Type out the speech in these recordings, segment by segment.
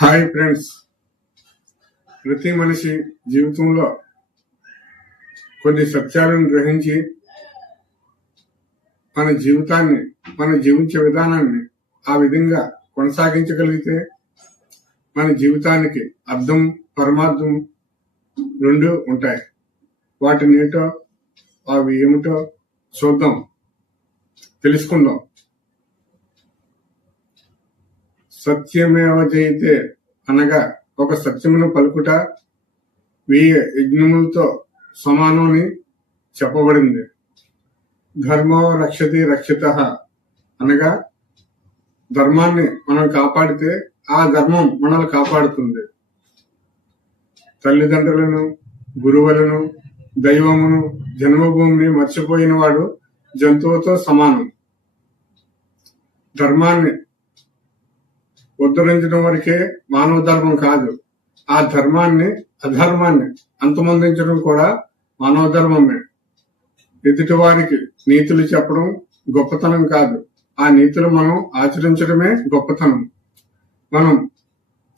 Hi friends, ప్రతి మనిషి జీవితంలో కొన్ని సత్యాలను గ్రహించి మన జీవించే విధానాన్ని ఆ విధంగా కొనసాగించగలిగితే మన జీవితానికి అర్థం పరమార్థం రెండు ఉంటాయి. వాటినేటో అవి ఏమిటో చూద్దాం, తెలుసుకుందాం. సత్యమేవ జయతే అనగా ఒక సత్యమును పలుకుట 1000 యజ్ఞములతో సమానమని చెప్పబడింది. ధర్మో రక్షతి రక్షితః అనగా ధర్మాన్ని మనం కాపాడితే ఆ ధర్మం మనల్ని కాపాడుతుంది. తల్లిదండ్రులను, గురువులను, దైవమును, జన్మభూమిని మర్చిపోయిన వాడు జంతువుతో సమానం. ధర్మాన్ని ఉద్ధరించడం వరకే మానవ ధర్మం కాదు, ఆ అధర్మాన్ని అంతమొందించడం కూడా మానవ ధర్మమే. ఎదుటి వారికి నీతులు చెప్పడం గొప్పతనం కాదు, ఆ నీతులు మనం ఆచరించడమే గొప్పతనం. మనం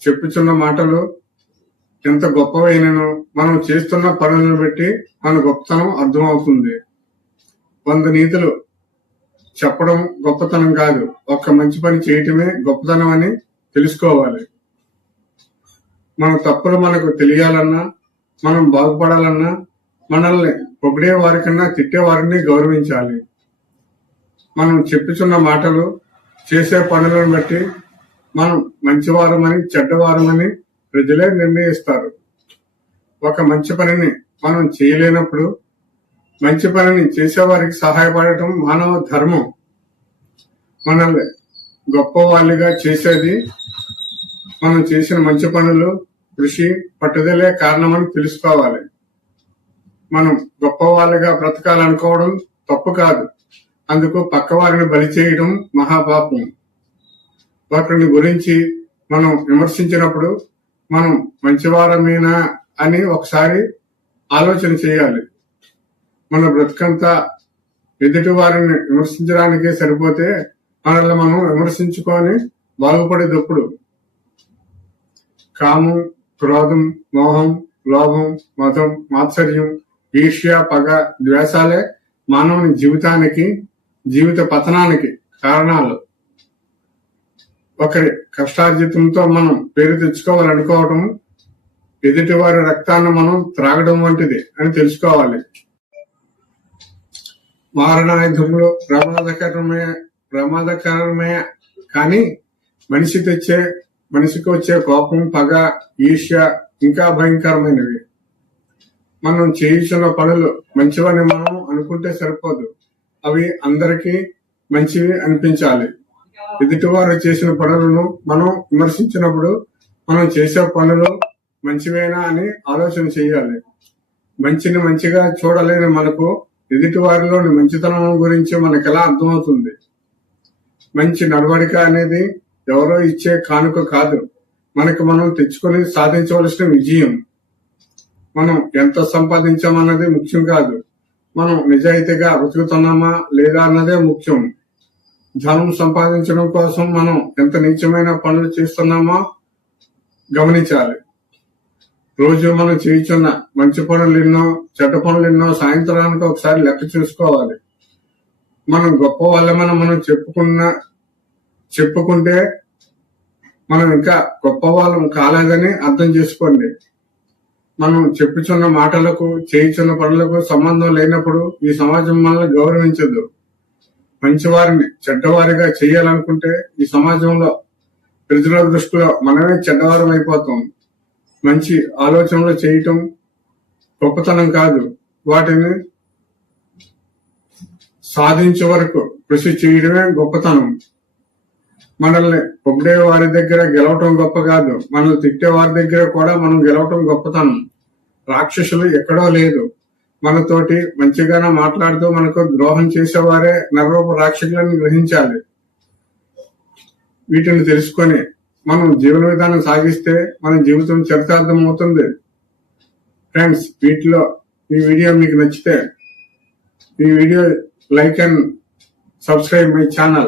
చెప్పుచున్న మాటలు ఎంత గొప్పవైనను మనం చేస్తున్న పనులను బట్టి మన గొప్పతనం అర్థమవుతుంది. 100 నీతులు చెప్పడం గొప్పతనం కాదు, ఒక్క మంచి పని చేయటమే గొప్పతనం అని తెలుసుకోవాలి. మన తప్పులు మనకు తెలియాలన్నా, మనం బాగుపడాలన్నా మనల్ని పొగిడే వారికన్నా తిట్టే వారిని గౌరవించాలి. మనం చెప్పుచున్న మాటలు, చేసే పనులను బట్టి మనం మంచివారమని చెడ్డవారమని ప్రజలే నిర్ణయిస్తారు. ఒక మంచి పనిని మనం చేయలేనప్పుడు మంచి పనిని చేసేవారికి సహాయపడటం మానవ ధర్మం. మనల్ని గొప్ప వాళ్ళుగా చేసేది మనం చేసిన మంచి పనులు, కృషి, పట్టుదలే కారణమని తెలుసుకోవాలి. మనం గొప్ప వాళ్ళుగా బ్రతకాలనుకోవడం తప్పు కాదు, అందుకు పక్క వారిని బలి చేయడం మహాపాపం. ఒకరిని గురించి మనం విమర్శించినప్పుడు మనం మంచివారమేనా అని ఒకసారి ఆలోచన చేయాలి. మన బ్రతుకంతా ఎదుటి వారిని విమర్శించడానికే సరిపోతే మనల్ని మనం విమర్శించుకొని బాగుపడేటప్పుడు కామం, క్రోధం, మోహం, లోభం, మతం, మాత్సర్యం, ఈర్ష్య, పగ, ద్వేషాలే మానవుని జీవిత పతనానికి కారణాలు. ఒకరి కష్టార్జితంతో మనం పేరు తెచ్చుకోవాలనుకోవడం ఎదుటి వారి రక్తాన్ని మనం త్రాగడం వంటిది అని తెలుసుకోవాలి. మారణాయుధములు ప్రమాదకరమే కానీ మనిషికి వచ్చే కోపం, పగ, ఈర్ష్య ఇంకా భయంకరమైనవి. మనం చేయుచున్న పనులు మంచివని మనం అనుకుంటే సరిపోదు, అవి అందరికీ మంచివి అనిపించాలి. ఎదుటివారు చేసిన పనులను మనం విమర్శించినప్పుడు మనం చేసే పనులు మంచివేనా అని ఆలోచన చేయాలి. మంచిని మంచిగా చూడలేని మనకు ఎదుటి వారిలోని మంచితనం గురించి మనకెలా అర్థమవుతుంది? మంచి నడవడిక అనేది ఎవరో ఇచ్చే కానుక కాదు, మనకు మనం తెచ్చుకొని సాధించవలసిన విజయం. మనం ఎంత సంపాదించామన్నది ముఖ్యం కాదు, మనం నిజాయితీగా బ్రతుకుతున్నామా లేదా అన్నదే ముఖ్యం. ధనం సంపాదించడం కోసం మనం ఎంత నీచమైన పనులు చేస్తున్నామో గమనించాలి. రోజు మనం చేయుచున్న మంచి పనులు ఎన్నో, చెడ్డ పనులు ఎన్నో సాయంత్రానికి ఒకసారి లెక్క చూసుకోవాలి. మనం గొప్ప వాళ్ళమని మనం చెప్పుకుంటే మనం ఇంకా గొప్ప వాళ్ళం కాలేదని అర్థం చేసుకోండి. మనం చెప్పుచున్న మాటలకు, చేయుచున్న పనులకు సంబంధం లేనప్పుడు ఈ సమాజం మనల్ని గౌరవించదు. మంచివారిని చెడ్డవారిగా చేయాలనుకుంటే ఈ సమాజంలో ప్రజల దృష్టిలో మనమే చెడ్డవారం అయిపోతాం. మంచి ఆలోచనలు చేయటం గొప్పతనం కాదు, వాటిని సాధించే వరకు కృషి చేయడమే గొప్పతనం. మనల్ని పొగిడే వారి దగ్గర గెలవటం గొప్ప కాదు, మనల్ని తిట్టే వారి దగ్గర కూడా మనం గెలవటం గొప్పతనం. రాక్షసులు ఎక్కడో లేదు, మనతోటి మంచిగానే మాట్లాడుతూ మనకు ద్రోహం చేసేవారే నరరూప రాక్షసులను గ్రహించాలి. వీటిని తెలుసుకొని మనం జీవన విధానం సాగిస్తే మన జీవితం చరితార్థం అవుతుంది. ఫ్రెండ్స్, ఈ వీడియో మీకు నచ్చితే ఈ video like and subscribe my channel.